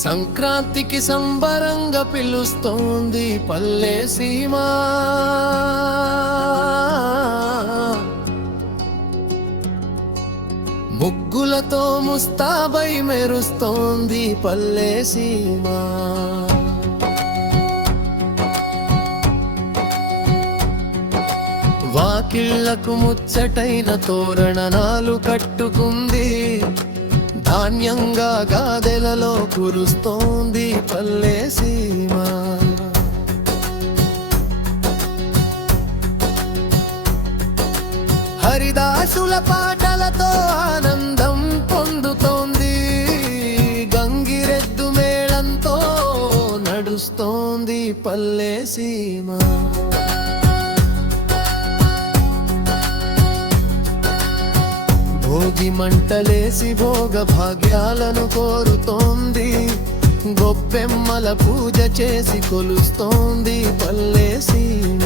సంక్రాంతికి సంబరంగా పిలుస్తోంది పల్లె సీమ. ముగ్గులతో ముస్తాబై మెరుస్తోంది పల్లె సీమ. వాకిళ్లకు ముచ్చటైన తోరణాలు కట్టుకుంది, ధాన్యంగా గాదెలలో కురుస్తోంది పల్లె సీమ. హరిదాసుల పాటలతో ఆనందం పొందుతోంది, గంగిరెద్దు మేళంతో నడుస్తోంది పల్లె సీమ. భోగి మంటలేసి భోగ భాగ్యాలను కోరుతోంది, గొప్పెమ్మల పూజ చేసి కొలుస్తోంది పల్లె సీమ.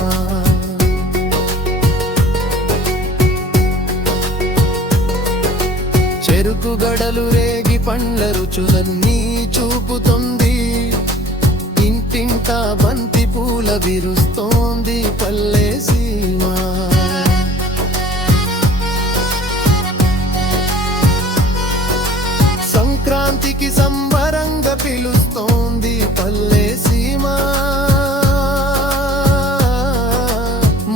చెరుకు గడలు రేగి పండ్ల రుచులన్నీ చూపుతోంది, ఇంటింటా బంతి పూల విరుస్తోంది పల్లె సీమ. సంక్రాంతికి సంబరంగా పిలుస్తోంది పల్లె సీమ.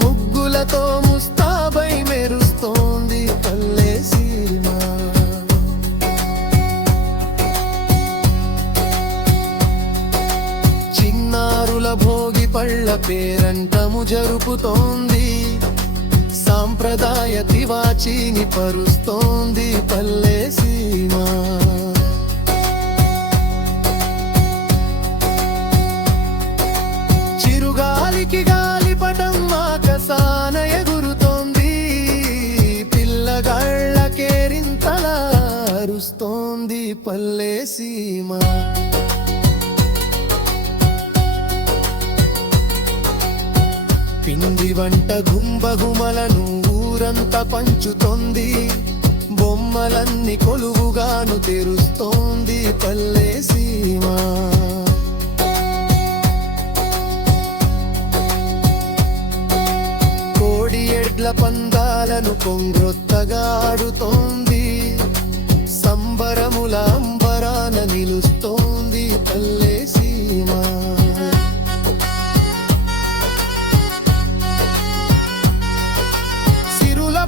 ముగ్గులతో ముస్తాబై మెరుస్తోంది పల్లె సీమ. చిన్నారుల భోగి పళ్ళ పేరంటము జరుపుతోంది, సాంప్రదాయ తివాచీని పరుస్తోంది పల్లె సీమ. చిరుగాలికి గాలిపటం ఆకాశాన ఎగురుతోంది, పిల్లగాళ్ళ కేరింతలా అరుస్తోంది పల్లె సీమ. పిండి వంట గుంబగుమలను ఊరంతా పంచుతోంది, బొమ్మలన్నీ కొలువుగాను తెరుస్తోంది పల్లె సీమ. కోడి ఎడ్ల పందాలను కొంగ్రొత్తగా ఆడుతోంది, సంబరముల అంబరాన నిలుస్తోంది పల్లె సీమ.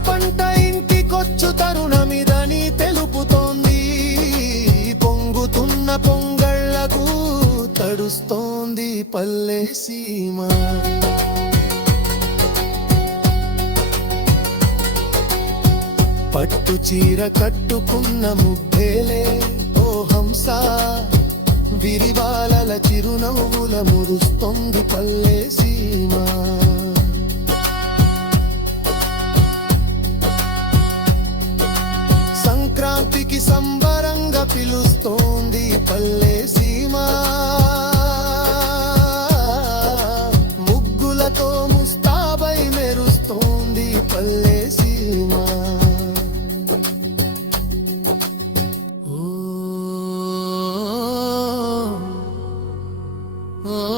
పంట ఇంటికొచ్చు తరుణమిదని తెలుపుతోంది, పొంగుతున్న పొంగళ్లకు తడుస్తోంది పల్లె సీమ. పట్టు చీర కట్టుకున్న ముగ్ధేలే ఓ హంస, విరివాలల చిరునవ్వుల మురుస్తోంది పల్లె సీమ. సంక్రాంతికి సంబరంగా పిలుస్తోంది పల్లె సీమ. ముగ్గులతో ముస్తాబై మెరుస్తోంది పల్లె సీమ. ఓ